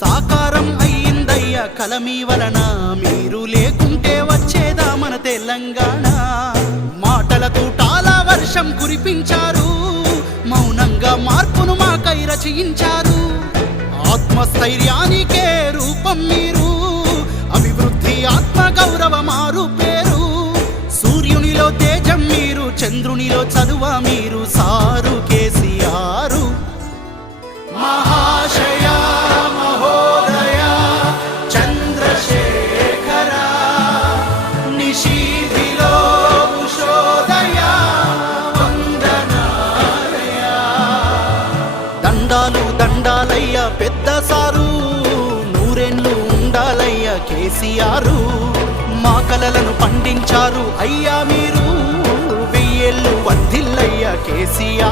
సాకారం అయ్యిందయ్య కలమీ వలన. మీరు లేకుంటే వచ్చేదా మన తెలంగాణ. మాటల తూటాల వర్షం కురిపించారు. మౌనంగా మార్పును మాకై రచయించారు ఆత్మస్థైర్యానికే రూపం మీరు. అభివృద్ధి ఆత్మ గౌరవ మారు పేరు సూర్యునిలో తేజం మీరు చంద్రునిలో చదువ మీరు. సారు కేసి దండాలు దండాలయ్య పెద్ద సారు. నూరెండ్లు ఉండాలయ్య కేసీఆర్. మా కలలను పండించారు అయ్యా మీరు. వెయ్యేళ్ళు వర్ధిల్లయ్య కేసీఆర్.